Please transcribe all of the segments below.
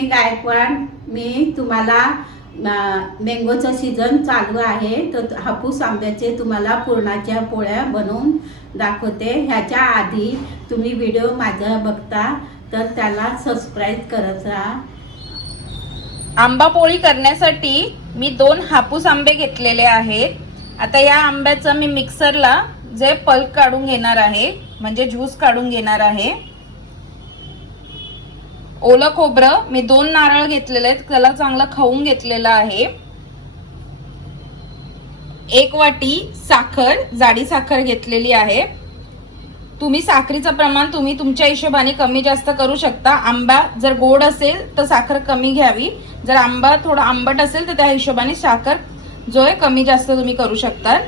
लक्ष्मी गायकवाड। मी तुम्हाला मँगोचा सीझन चालू आहे तर हापूस आंब्याचे तुम्हाला पुरणाच्या पोळ्या बनवून दाखवते। ह्याच्या आधी तुम्ही व्हिडिओ माझा बघता तर त्याला सबस्क्राईब करत राहा। आंबा पोळी करण्यासाठी मी 2 हापूस आंबे घेतलेले आहेत। आता या आंब्याचं मी मिक्सरला जे पल्प काढून घेणार आहे, म्हणजे ज्यूस काढून घेणार आहे। ओलं खोबरं मी 2 नारळ घेतलेले आहेत, त्याला चांगलं खवून घेतलेलं आहे। 1 वाटी साखर, जाडी साखर घेतलेली आहे। तुम्ही साखरीचं प्रमाण तुम्ही तुमच्या हिशोबाने कमी जास्त करू शकता। आंबा जर गोड असेल तर साखर कमी घ्यावी, जर आंबा थोडा आंबट असेल तर त्या हिशोबाने साखर जो आहे कमी जास्त तुम्ही करू शकता।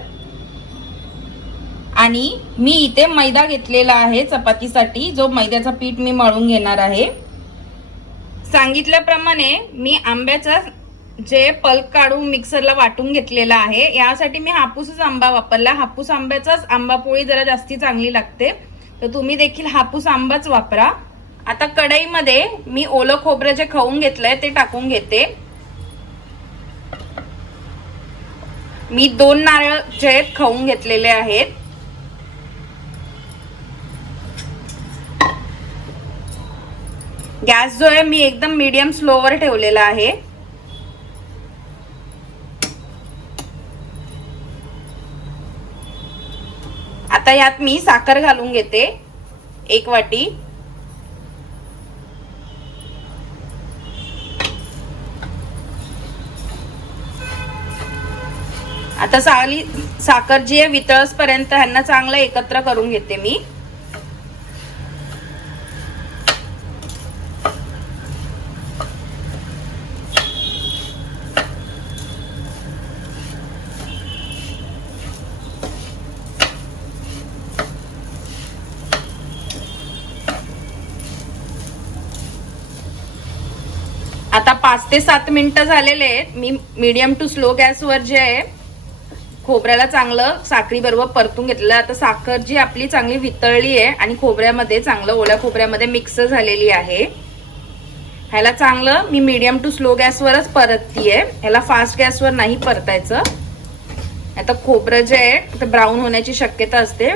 आणि मी इथे मैदा घेतलेला आहे चपातीसाठी, जो मैद्याचा पीठ मी मळून घेणार आहे। सांगितल्याप्रमाणे मी आंब्याचा जे पल्प काढून मिक्सरला वाटून घेतलेला आहे। यासाठी मी हापूसच आंबा वापरला। हापूस आंब्याचाच आंबा पोळी जरा जास्ती चांगली लागते, तर तुम्ही देखील हापूस आंबाच वापरा। आता कढईमध्ये मी ओलं खोबरं जे खवून घेतलंय ते टाकून घेते। मी 2 नारळ जे खवून घेतलेले आहेत। गॅस जो आहे मी एकदम मीडियम स्लोवर ठेवलेला आहे। आता यात मी साखर घालून घेते 1 वाटी। आता साखर जी आहे वितळस पर्यंत ह्यांना चांगलं एकत्र करून घेते मी। आता 5 ते 7 मिनिटं झालेले आहेत। मी मीडियम टू स्लो गॅसवर जे आहे खोबऱ्याला चांगलं साखरी बरोबर परतून घेतलेलं। आता साखर जी आपली चांगली वितळली आहे आणि खोबऱ्यामध्ये चांगलं ओल्या खोबऱ्यामध्ये मिक्स झालेली आहे। ह्याला चांगलं मी मीडियम टू स्लो गॅसवरच परततीये, ह्याला फास्ट गॅसवर नाही परतायचं। आता खोबरं जे आहे ते ब्राऊन होण्याची शक्यता असते।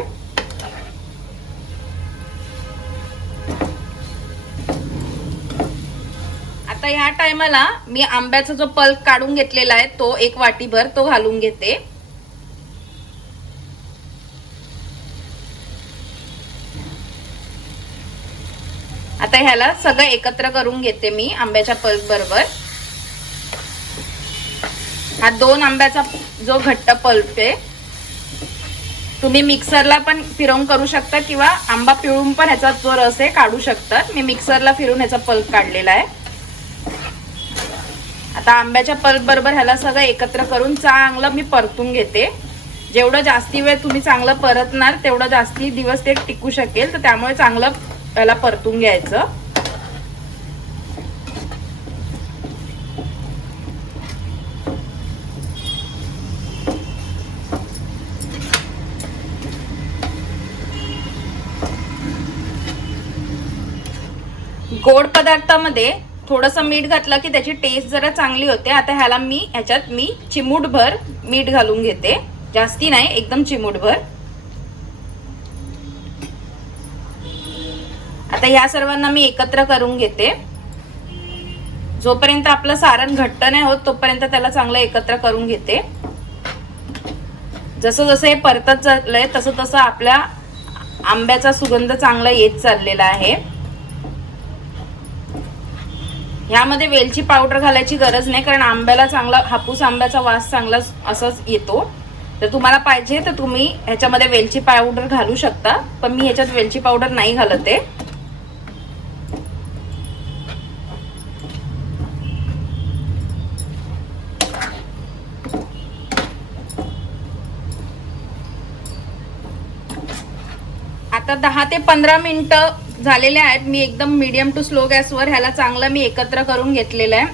आता ह्या टायमाला मी आंब्याचा जो पल्प काढून घेतलेला आहे तो 1 वाटीभर तो घालून घेते। आता ह्याला सगळं एकत्र करून घेते मी आंब्याच्या पल्प बरोबर। हा 2 आंब्याचा जो घट्ट पल्प आहे तुम्ही मिक्सरला पण फिरवून करू शकता किंवा आंबा पिळून पण ह्याचा जो रस आहे काढू शकता। मी मिक्सरला फिरून ह्याचा पल्प काढलेला आहे। आता आंब्याच्या पल्प बरोबर ह्याला सगळं एकत्र करून चांगलं मी परतून घेते। जेवढं जास्ती वेळ तुम्ही चांगलं परतणार तेवढं जास्ती दिवस ते टिकू शकेल, तर त्यामुळे चांगलं त्याला परतून घ्यायचं। गोड पदार्थामध्ये थोडंसं मीठ घातलं की त्याची टेस्ट जरा चांगली होते। आता ह्याला ह्याच्यात मी चिमूटभर मीठ घालून घेते, जास्ती नाही, एकदम चिमूटभर। आता या सर्वांना मी एकत्र करून घेते। जोपर्यंत आपलं सारण घट्ट नाही होत तोपर्यंत त्याला चांगलं एकत्र करून घेते। जसं जसं हे परतत चाललंय तसं तसं आपल्या आंब्याचा सुगंध चांगला येत चाललेला आहे। ह्यामध्ये वेलची पावडर घालायची गरज नाही, कारण आंब्याला चांगला हापूस आंब्याचा वास चांगला असाच येतो। तर तुम्हाला पाहिजे तर तुम्ही ह्याच्यामध्ये वेलची पावडर घालू शकता, पण मी ह्याच्यात वेलची पावडर नाही घालते। आता 10 ते 15 मिनिटं झालेले आहेत। मी एकदम मीडियम टू स्लो गॅसवर ह्याला चांगलं मी एकत्र करून घेतलेलं आहे,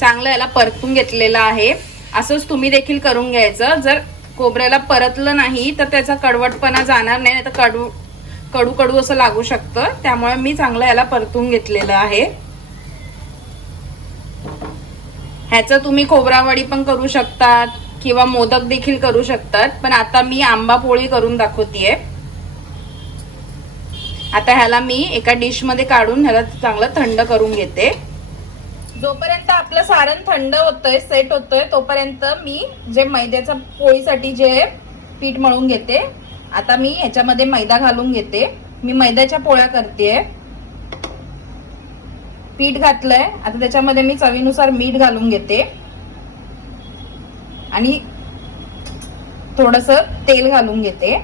चांगलं ह्याला परतून घेतलेलं आहे। असंच तुम्ही देखील करून घ्यायचं। जर खोबऱ्याला परतलं नाही तर त्याचा कडवटपणा जाणार नाही, तर कडू कडू असं लागू शकतं। त्यामुळे मी चांगलं ह्याला परतून घेतलेलं आहे। ह्याचं तुम्ही खोबरावडी पण करू शकतात किंवा मोदक देखील करू शकतात, पण आता मी आंबा पोळी करून दाखवतेय. आता ह्याला मी एका डिश मध्ये काढून ह्याला चांगलं थंड करून घेते. जोपर्यंत आपलं सारण थंड होतंय, सेट होतंय, तोपर्यंत मी जे मैद्याच्या पोळीसाठी जे पीठ मळून घेते. आता मी ह्याच्यामध्ये मैदा घालून घेते. मी मैद्याच्या पोळ्या करतेय. पीठ घातलंय. आता त्याच्यामध्ये मी चवीनुसार मीठ घालून घेते आणि थोडंसं तेल घालून घेते.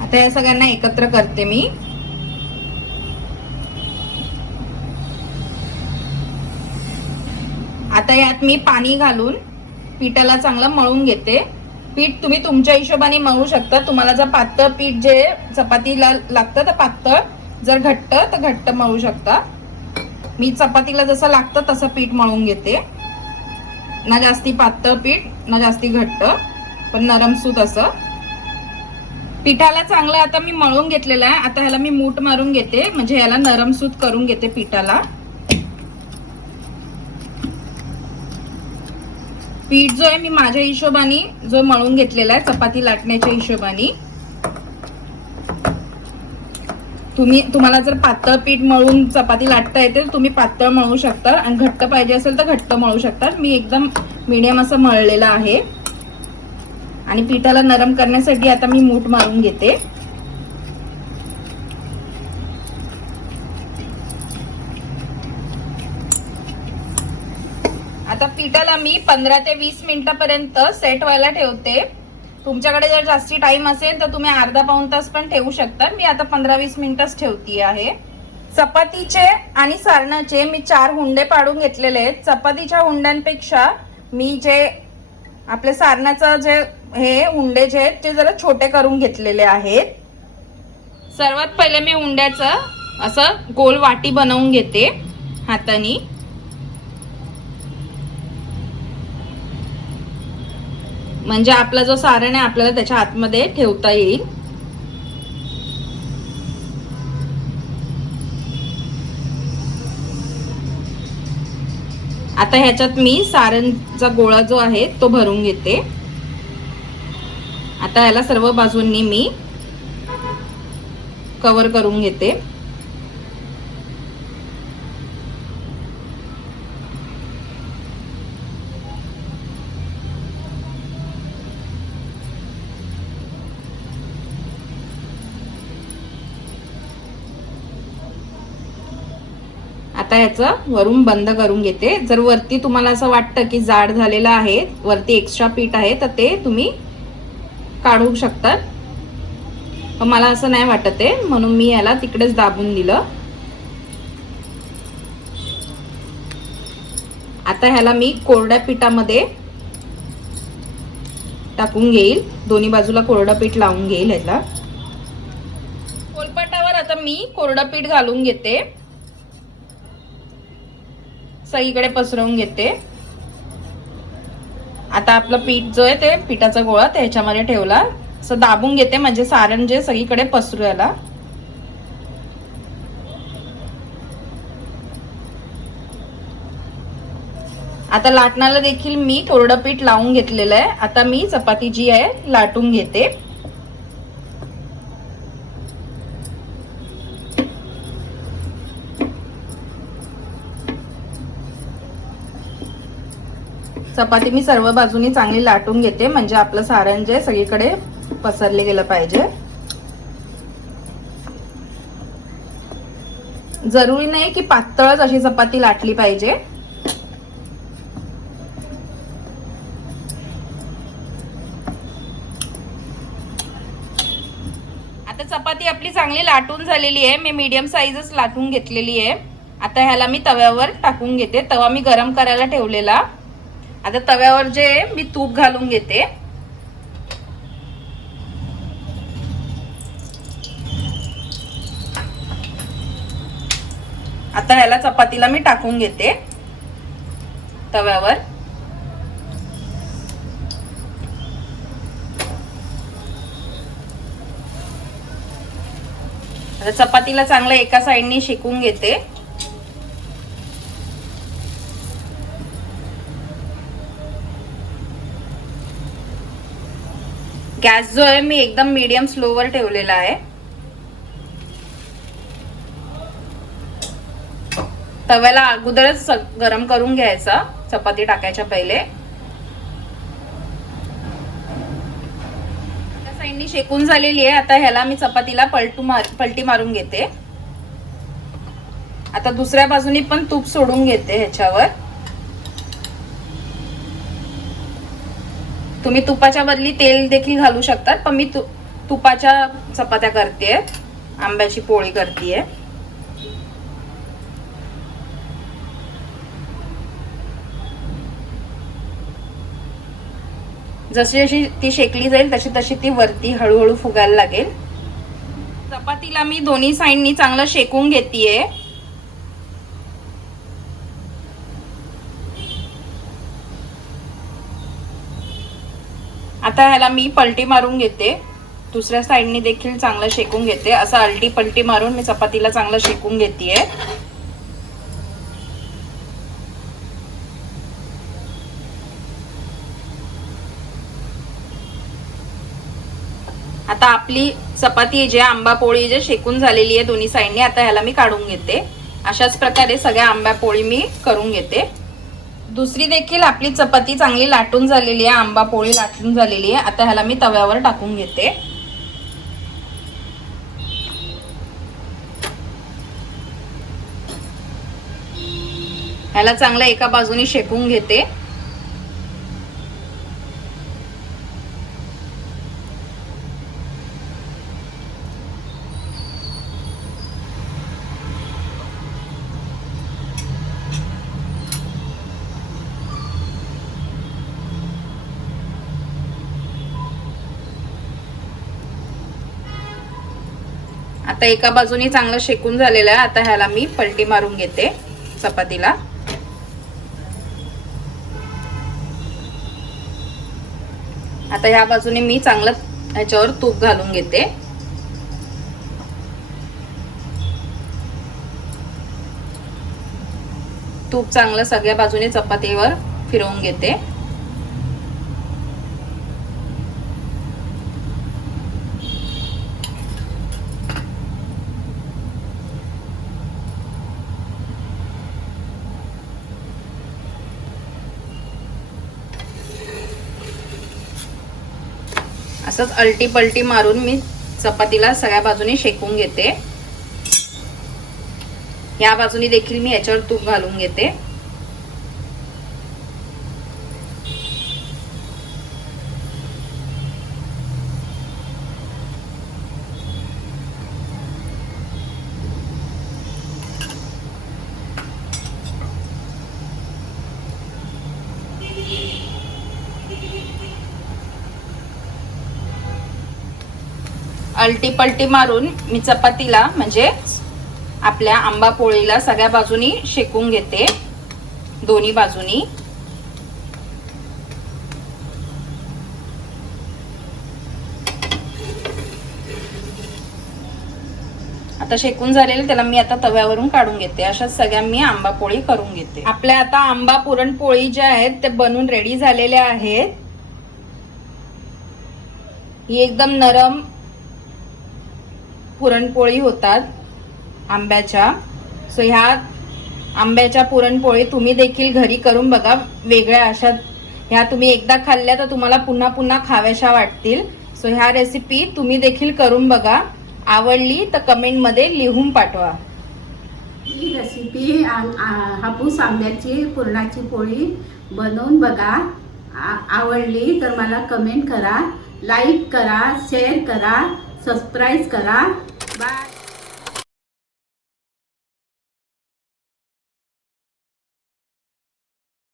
आता या सगळ्यांना एकत्र करते मी. आता यात मी पाणी घालून पिठाला चांगलं मळून घेते. पीठ तुम्ही तुमच्या हिशोबाने मळू शकता. तुम्हाला जर पातळ पीठ जे चपातीला लागतं तर पातळ, जर घट्ट तर घट्ट मळू शकता. मी चपातीला जसं लागतं तसं पीठ मळून घेते. ना जास्ती पातळ पीठ ना जास्ती घट्ट, पण नरमसूत असं. पिठाला चांगलं आता मी मळून घेतलेलं आहे. आता ह्याला मी मूठ मारून घेते, म्हणजे ह्याला नरमसूत करून घेते पिठाला. पीठ जो आहे मी माझ्या हिशोबाने जो मळून घेतलेला आहे, चपाती लाटण्याच्या हिशोबाने. तुम्हाला जर पातळ पीठ मळून चपाती लाटता येते तुम्ही पातळ मळू शकता, आणि घट्ट पाहिजे असेल तर घट्ट मळू शकता. मी एकदम मीडियम असं मळलेलं आहे. आणि पिठाला नरम करण्यासाठी आता मी मूठ मारून घेते. आता पिठाला मी 15 ते 20 मिनिटापर्यंत सेट व्हायला ठेवते. तुमच्याकडे जर जास्ती टाइम असेल तर तुम्ही अर्धा पाऊण तास पण ठेवू शकता. मी आता 15-20 मिनिटच ठेवती आहे. चपातीचे आणि सारणाचे मी 4 हुंडे पाडून घेतलेले आहेत. चपातीच्या हुंड्यांपेक्षा मी जे आपले सारणाचं जे हे हुंडे जे आहेत ते जरा छोटे करून घेतलेले आहेत. सर्वात पहिले मी हुंड्याचं असं गोल वाटी बनवून घेते हाताने. म्हणजे आपला जो सारण आहे आपल्याला त्याच्या आतमध्ये ठेवता येईल. आता ह्याच्यात मी सारणचा गोळा जो आहे तो भरून घेते. आता ह्याला सर्व बाजूंनी मी कव्हर करून घेते. आता याचं वरून बंद करून घेते. जर वरती तुम्हाला असं वाटतं की जाड झालेलं आहे, वरती एक्स्ट्रा पीठ आहे, तर ते तुम्ही काढू शकता. पण मला असं नाही वाटत आहे, म्हणून मी याला तिकडेच दाबून दिलं. आता ह्याला मी कोरड्या पिठामध्ये टाकून घेईल. दोन्ही बाजूला कोरडं पीठ लावून घेईल. ह्याला पोलपाटावर आता मी कोरडं पीठ घालून घेते. सगळीकडे पसरवून घेते. आता आपलं पीठ जो आहे ते पिठाचा गोळा त्याच्यामध्ये ठेवला, असं दाबून घेते म्हणजे सारण जे सगळीकडे पसरू याला. आता लाटणाला देखील मी कोरडं पीठ लावून घेतलेलं आहे. आता मी चपाती जी आहे लाटून घेते. चपाती मी सर्व बाजूनी चांगली लाटून घेते, म्हणजे आपलं सारण जे सगळीकडे पसरले गेलं पाहिजे. जरुरी नाही की पातळच अशी चपाती लाटली पाहिजे. आता चपाती आपली चांगली लाटून झालेली आहे. मी मीडियम साईजच लाटून घेतलेली आहे. आता ह्याला मी तव्यावर टाकून घेते. तवा मी गरम करायला ठेवलेला. आता तव्यावर जे मी तूप घालून घेते. आता ह्याला चपातीला मी टाकून घेते तव्यावर. आता चपातीला चांगलं एका साईडनी शेकून घेते. गॅस जो आहे मी एकदम मीडियम स्लोवर ठेवलेला आहे. तव्याला अगोदरच गरम करून घ्यायचा चपाती टाकायच्या पहिले. त्या साईडनी शेकून झालेली आहे. आता ह्याला मी चपातीला पलटी मारून घेते. आता दुसऱ्या बाजूनी पण तूप सोडून घेते ह्याच्यावर. तुम्ही तुपाच्या बदली तेल देखील घालू शकतात, पण मी तुपाच्या चपात्या करतेय, आंब्याची पोळी करतेय. जशी जशी ती शेकली जाईल तशी तशी ती वरती हळूहळू फुगायला लागेल. चपातीला मी दोन्ही साइडनी चांगलं शेकून घेतेय. आता ह्याला मी पलटी मारून घेते. दुसऱ्या साइडनी देखील चांगलं शेकून घेते. असं अलटी पलटी मारून मी चपातीला चांगलं शेकून घेतेय. आता आपली चपाती जे आंबा पोळी जे शेकून झालेली आहे दोन्ही साइडनी, आता ह्याला मी काढून घेते. अशाच प्रकारे सगळ्या आंबा पोळी मी करून घेते. दुसरी देखील आपली चपाती चांगली लाटून झालेली आहे, आंबा पोळी लाटून झालेली आहे. आता ह्याला मी तव्यावर टाकून घेते. ह्याला चांगलं एका बाजूने शेकून घेते. आता एका बाजूने चांगलं शेकून झालेलं आहे. आता ह्याला मी पलटी मारून घेते चपातीला. आता ह्या बाजूने मी चांगलं ह्याच्यावर तूप घालून घेते. तूप चांगलं सगळ्या बाजूने चपातीवर फिरवून घेते. असंच अलटी पलटी मारून मी चपातीला सगळ्या बाजूने शेकून घेते. या बाजूने देखील मी याच्यावर तूप घालून घेते. अलटी पलटी मारून मी चपातीला म्हणजे आपल्या आंबा पोळीला सगळ्या बाजूनी शेकून घेते, दोन्ही बाजूनी. आता शेकून झालेले त्याला मी आता तव्यावरून काढून घेते. अशाच सगळ्या मी आंबा पोळी करून घेते. आपल्या आता आंबा पुरणपोळी ज्या आहेत ते बनून रेडी झालेल्या आहेत. ही एकदम नरम पुरणपोळी होतात आंब्याच्या. सो ह्या आंब्याच्या पुरणपोळी तुम्ही देखील घरी करून बघा. वेगळ्या अशा ह्या तुम्ही एकदा खाल्ल्या तर तुम्हाला पुन्हा पुन्हा खाव्याशा वाटतील. सो ह्या रेसिपी तुम्ही देखील करून बघा. आवडली तर कमेंटमध्ये लिहून पाठवा. ही रेसिपी हापूस आंब्याची पुरणाची पोळी बनवून बघा. आवडली तर मला कमेंट करा, लाईक करा, शेअर करा, सबस्क्राईब करा. बाय.